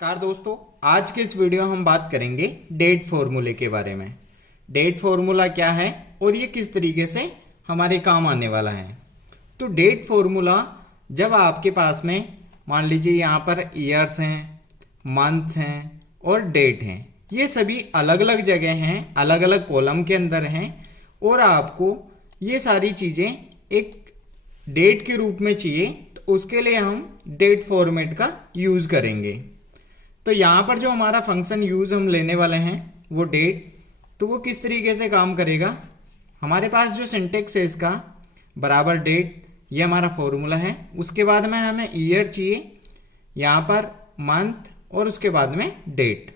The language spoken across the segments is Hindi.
नमस्कार दोस्तों, आज के इस वीडियो हम बात करेंगे डेट फॉर्मूले के बारे में। डेट फॉर्मूला क्या है और ये किस तरीके से हमारे काम आने वाला है। तो डेट फॉर्मूला जब आपके पास में मान लीजिए यहाँ पर ईयर्स हैं, मंथ्स हैं और डेट हैं, ये सभी अलग अलग जगह हैं, अलग अलग कॉलम के अंदर हैं और आपको ये सारी चीज़ें एक डेट के रूप में चाहिए, तो उसके लिए हम डेट फॉर्मेट का यूज़ करेंगे। तो यहाँ पर जो हमारा फंक्शन यूज़ हम लेने वाले हैं वो डेट, तो वो किस तरीके से काम करेगा। हमारे पास जो सिंटेक्स है इसका बराबर डेट, ये हमारा फॉर्मूला है। उसके बाद में हमें ईयर चाहिए, यहाँ पर मंथ और उसके बाद में डेट।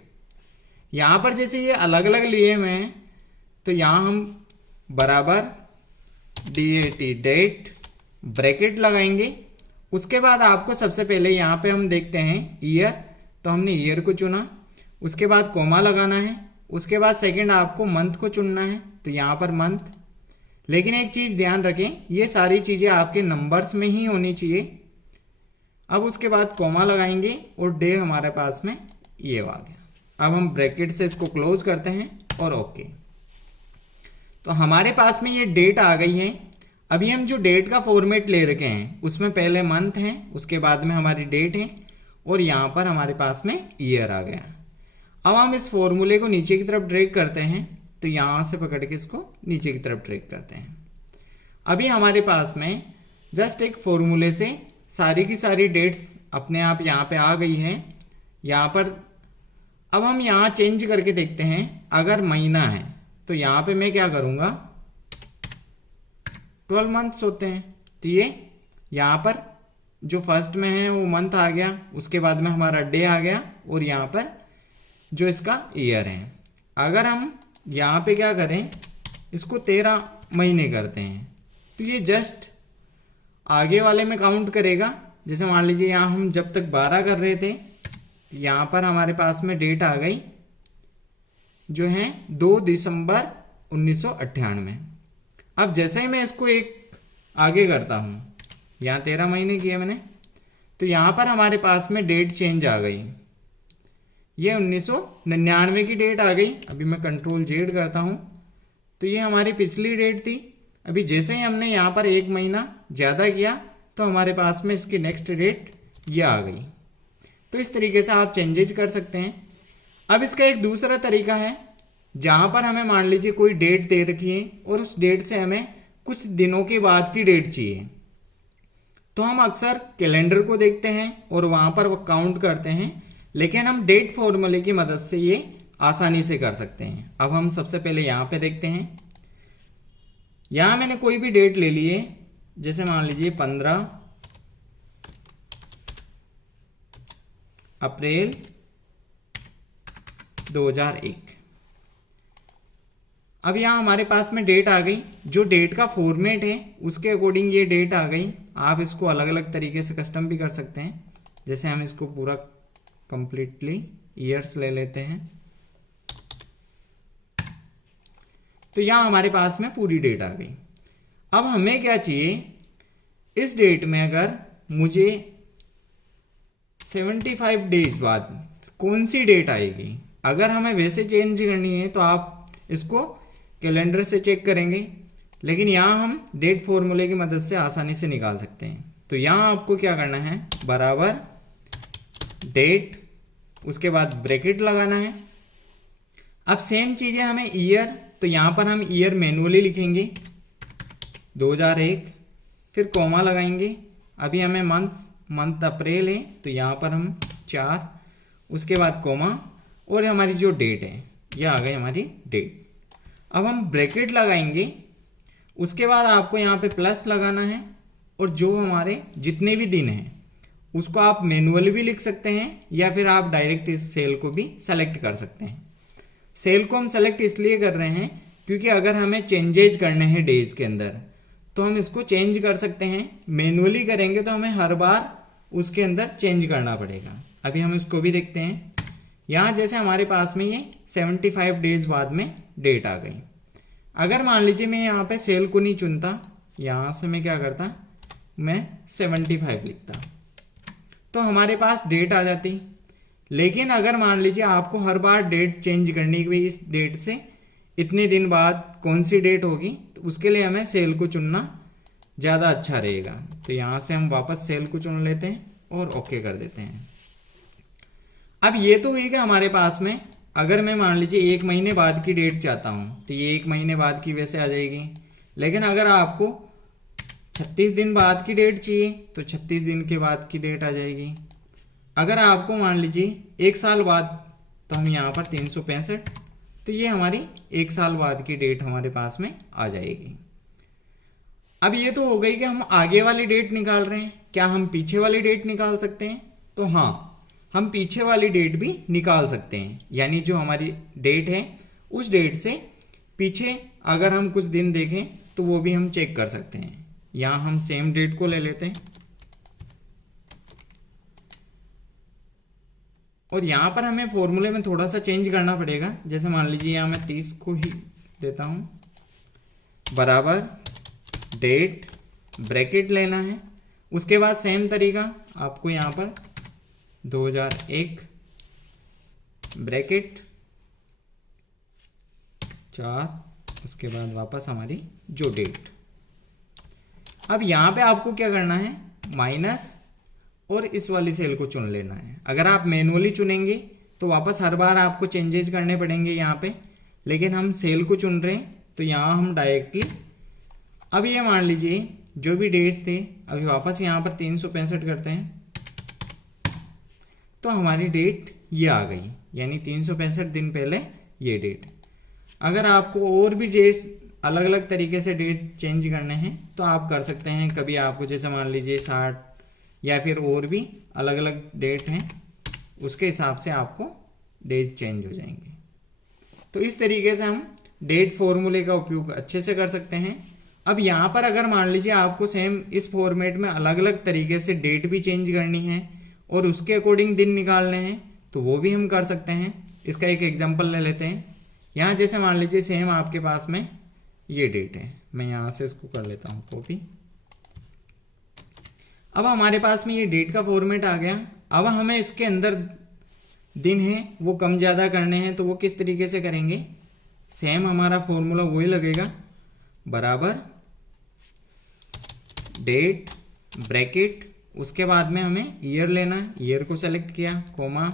यहाँ पर जैसे ये अलग अलग लिए हुए हैं तो यहाँ हम बराबर DAT डेट ब्रैकेट लगाएंगे। उसके बाद आपको सबसे पहले यहाँ पे हम देखते हैं ईयर, तो हमने ईयर को चुना। उसके बाद कोमा लगाना है। उसके बाद सेकंड आपको मंथ को चुनना है, तो यहाँ पर मंथ। लेकिन एक चीज़ ध्यान रखें, ये सारी चीज़ें आपके नंबर्स में ही होनी चाहिए। अब उसके बाद कोमा लगाएंगे और डे हमारे पास में ये आ गया। अब हम ब्रैकेट से इसको क्लोज करते हैं और ओके। तो हमारे पास में ये डेट आ गई है। अभी हम जो डेट का फॉर्मेट ले रखे हैं उसमें पहले मंथ है, उसके बाद में हमारी डेट है और यहाँ पर हमारे पास में ईयर आ गया। अब हम इस फॉर्मूले को नीचे की तरफ ड्रैग करते हैं, तो यहाँ से पकड़ के इसको नीचे की तरफ ड्रैग करते हैं। अभी हमारे पास में जस्ट एक फॉर्मूले से सारी की सारी डेट्स अपने आप यहाँ पे आ गई है। यहाँ पर अब हम यहाँ चेंज करके देखते हैं। अगर महीना है तो यहाँ पे मैं क्या करूँगा, 12 मंथ्स होते हैं, तो ये यहाँ पर जो फर्स्ट में है वो मंथ आ गया, उसके बाद में हमारा डे आ गया और यहाँ पर जो इसका ईयर है। अगर हम यहाँ पे क्या करें, इसको 13 महीने करते हैं, तो ये जस्ट आगे वाले में काउंट करेगा। जैसे मान लीजिए यहाँ हम जब तक 12 कर रहे थे, तो यहाँ पर हमारे पास में डेट आ गई जो है 2 दिसंबर 1998। अब जैसे ही मैं इसको एक आगे करता हूँ, यहाँ 13 महीने किए मैंने, तो यहाँ पर हमारे पास में डेट चेंज आ गई। ये 1999 की डेट आ गई। अभी मैं Ctrl Z करता हूँ, तो ये हमारी पिछली डेट थी। अभी जैसे ही हमने यहाँ पर एक महीना ज़्यादा किया तो हमारे पास में इसकी नेक्स्ट डेट ये आ गई। तो इस तरीके से आप चेंजेज कर सकते हैं। अब इसका एक दूसरा तरीका है, जहाँ पर हमें मान लीजिए कोई डेट दे रखी है और उस डेट से हमें कुछ दिनों के बाद की डेट चाहिए, तो हम अक्सर कैलेंडर को देखते हैं और वहाँ पर वो काउंट करते हैं। लेकिन हम डेट फॉर्मूले की मदद से ये आसानी से कर सकते हैं। अब हम सबसे पहले यहाँ पे देखते हैं। यहाँ मैंने कोई भी डेट ले ली है, जैसे मान लीजिए 15 अप्रैल 2001। अब यहाँ हमारे पास में डेट आ गई। जो डेट का फॉर्मेट है उसके अकॉर्डिंग ये डेट आ गई। आप इसको अलग अलग तरीके से कस्टम भी कर सकते हैं। जैसे हम इसको पूरा कंप्लीटली ईयर्स ले लेते हैं, तो यहाँ हमारे पास में पूरी डेट आ गई। अब हमें क्या चाहिए, इस डेट में अगर मुझे 75 डेज बाद कौन सी डेट आएगी। अगर हमें वैसे चेंज करनी है तो आप इसको कैलेंडर से चेक करेंगे, लेकिन यहाँ हम डेट फॉर्मूले की मदद से आसानी से निकाल सकते हैं। तो यहाँ आपको क्या करना है, बराबर डेट, उसके बाद ब्रैकेट लगाना है। अब सेम चीज़ें हमें ईयर, तो यहाँ पर हम ईयर मैनुअली लिखेंगे 2001, फिर कोमा लगाएंगे। अभी हमें मंथ अप्रैल है, तो यहाँ पर हम 4, उसके बाद कोमा और हमारी जो डेट है ये आ गई हमारी डेट। अब हम ब्रैकेट लगाएंगे, उसके बाद आपको यहाँ पे प्लस लगाना है और जो हमारे जितने भी दिन हैं उसको आप मैनुअली भी लिख सकते हैं या फिर आप डायरेक्ट इस सेल को भी सेलेक्ट कर सकते हैं। सेल को हम सेलेक्ट इसलिए कर रहे हैं क्योंकि अगर हमें चेंजेज करने हैं डेज के अंदर तो हम इसको चेंज कर सकते हैं। मैनुअली करेंगे तो हमें हर बार उसके अंदर चेंज करना पड़ेगा। अभी हम इसको भी देखते हैं। यहाँ जैसे हमारे पास में ये 75 डेज बाद में डेट आ गई। अगर मान लीजिए मैं यहाँ पे सेल को नहीं चुनता, यहाँ से मैं क्या करता, मैं 75 लिखता, तो हमारे पास डेट आ जाती। लेकिन अगर मान लीजिए आपको हर बार डेट चेंज करनी है कि भाई इस डेट से इतने दिन बाद कौन सी डेट होगी, तो उसके लिए हमें सेल को चुनना ज़्यादा अच्छा रहेगा। तो यहाँ से हम वापस सेल को चुन लेते हैं और ओके कर देते हैं। अब ये तो हुई कि हमारे पास में अगर मैं मान लीजिए 1 महीने बाद की डेट चाहता हूँ तो ये 1 महीने बाद की वैसे आ जाएगी। लेकिन अगर आपको 36 दिन बाद की डेट चाहिए तो 36 दिन के बाद की डेट आ जाएगी। अगर आपको मान लीजिए 1 साल बाद, तो हम यहाँ पर 365, तो ये हमारी 1 साल बाद की डेट हमारे पास में आ जाएगी। अब ये तो हो गई कि हम आगे वाली डेट निकाल रहे हैं। क्या हम पीछे वाली डेट निकाल सकते हैं? तो हाँ, हम पीछे वाली डेट भी निकाल सकते हैं। यानी जो हमारी डेट है उस डेट से पीछे अगर हम कुछ दिन देखें तो वो भी हम चेक कर सकते हैं। यहाँ हम सेम डेट को ले लेते हैं और यहाँ पर हमें फॉर्मूले में थोड़ा सा चेंज करना पड़ेगा। जैसे मान लीजिए यहाँ मैं 30 को ही देता हूँ, बराबर डेट ब्रैकेट लेना है। उसके बाद सेम तरीका आपको यहाँ पर 2001 ब्रैकेट 4, उसके बाद वापस हमारी जो डेट। अब यहाँ पे आपको क्या करना है, माइनस और इस वाली सेल को चुन लेना है। अगर आप मैनुअली चुनेंगे तो वापस हर बार आपको चेंजेस करने पड़ेंगे यहाँ पे, लेकिन हम सेल को चुन रहे हैं तो यहाँ हम डायरेक्टली, अब ये मान लीजिए जो भी डेट्स थे, अभी वापस यहाँ पर 365 करते हैं तो हमारी डेट ये आ गई, यानी 365 दिन पहले ये डेट। अगर आपको और भी डेट्स अलग अलग तरीके से डेट चेंज करने हैं तो आप कर सकते हैं। कभी आपको जैसे मान लीजिए 60 या फिर और भी अलग अलग डेट हैं, उसके हिसाब से आपको डेट चेंज हो जाएंगे। तो इस तरीके से हम डेट फॉर्मूले का उपयोग अच्छे से कर सकते हैं। अब यहाँ पर अगर मान लीजिए आपको सेम इस फॉर्मेट में अलग अलग तरीके से डेट भी चेंज करनी है और उसके अकॉर्डिंग दिन निकालने हैं तो वो भी हम कर सकते हैं। इसका एक एग्जांपल ले लेते हैं। यहाँ जैसे मान लीजिए सेम आपके पास में ये डेट है, मैं यहाँ से इसको कर लेता हूँ कॉपी। अब हमारे पास में ये डेट का फॉर्मेट आ गया। अब हमें इसके अंदर दिन है वो कम ज़्यादा करने हैं, तो वो किस तरीके से करेंगे, सेम हमारा फॉर्मूला वही लगेगा, बराबर डेट ब्रैकेट, उसके बाद में हमें ईयर लेना है, ईयर को सेलेक्ट किया, कोमा।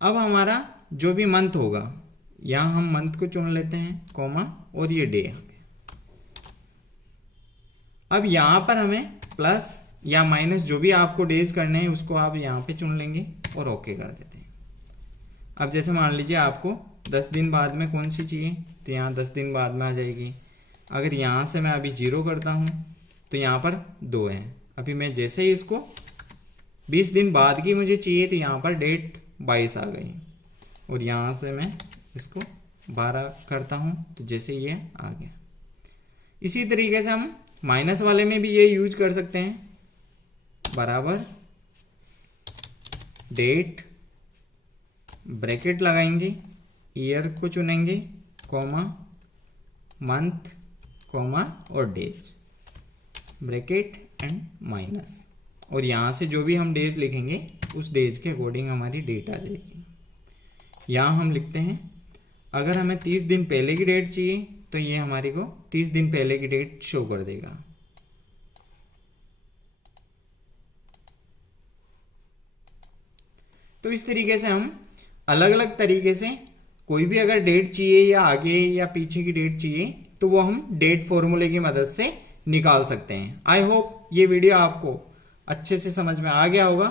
अब हमारा जो भी मंथ होगा यहाँ हम मंथ को चुन लेते हैं, कोमा, और ये डे आ गया। अब यहाँ पर हमें प्लस या माइनस जो भी आपको डेज करने हैं उसको आप यहाँ पे चुन लेंगे और ओके कर देते हैं। अब जैसे मान लीजिए आपको 10 दिन बाद में कौन सी चाहिए, तो यहाँ 10 दिन बाद में आ जाएगी। अगर यहाँ से मैं अभी 0 करता हूँ तो यहाँ पर 2 है। अभी मैं जैसे ही इसको 20 दिन बाद की मुझे चाहिए तो यहाँ पर डेट 22 आ गई, और यहाँ से मैं इसको 12 करता हूँ तो जैसे ये आ गया। इसी तरीके से हम माइनस वाले में भी ये यूज कर सकते हैं, बराबर डेट ब्रैकेट लगाएंगे, ईयर को चुनेंगे, कॉमा, मंथ, कॉमा और डेज, ब्रैकेट एंड माइनस, और यहाँ से जो भी हम डेज लिखेंगे उस डेज के अकॉर्डिंग हमारी डेट आ जाएगी। यहाँ हम लिखते हैं अगर हमें 30 दिन पहले की डेट चाहिए तो ये हमारी को 30 दिन पहले की डेट शो कर देगा। तो इस तरीके से हम अलग अलग तरीके से कोई भी अगर डेट चाहिए या आगे या पीछे की डेट चाहिए तो वो हम डेट फॉर्मूले की मदद से निकाल सकते हैं। आई होप ये वीडियो आपको अच्छे से समझ में आ गया होगा।